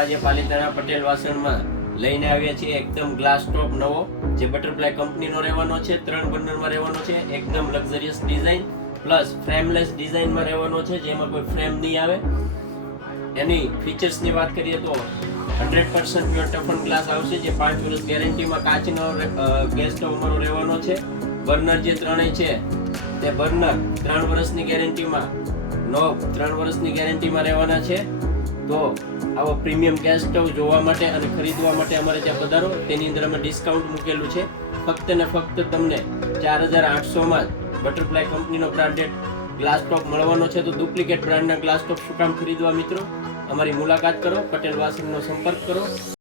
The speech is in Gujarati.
આજે પાલિતાણા પટેલ વાસણમાં લઈને આવ્યા છીએ એકદમ ગ્લાસ ટોપ નવો, જે બટરફ્લાય કંપનીનો રહેવાનો છે, 3 બર્નરમાં રહેવાનો છે, એકદમ લક્ઝરિયસ ડિઝાઇન પ્લસ ફ્રેમલેસ ડિઝાઇનમાં રહેવાનો છે, જેમાં કોઈ ફ્રેમ નહીં આવે. એની ફીચર્સની વાત કરીએ તો 100% પ્યોર ટફન ગ્લાસ આવશે, જે 5 વર્ષ ગેરંટીમાં કાચનો ગેસ સ્ટવ અમારો રહેવાનો છે. બર્નર જે ત્રણેય છે તે બર્નર 3 વર્ષની ગેરંટીમાં, નોબ 3 વર્ષની ગેરંટીમાં રહેવાના છે. તો આવો પ્રીમિયમ ગેસ સ્ટવ જોવા માટે અને ખરીદવા માટે અમારે ત્યાં પધારો. તેની અંદર અમે ડિસ્કાઉન્ટ મૂકેલું છે. ફક્ત ને ફક્ત તમને 4800માં જ બટરફ્લાય કંપનીનો બ્રાન્ડેડ ગ્લાસ ટોપ મળવાનો છે. તો ડુપ્લિકેટ બ્રાન્ડના ગ્લાસ ટોપ શું કામ ખરીદવા મિત્રો? અમારી મુલાકાત કરો, પટેલ વાસણનો સંપર્ક કરો.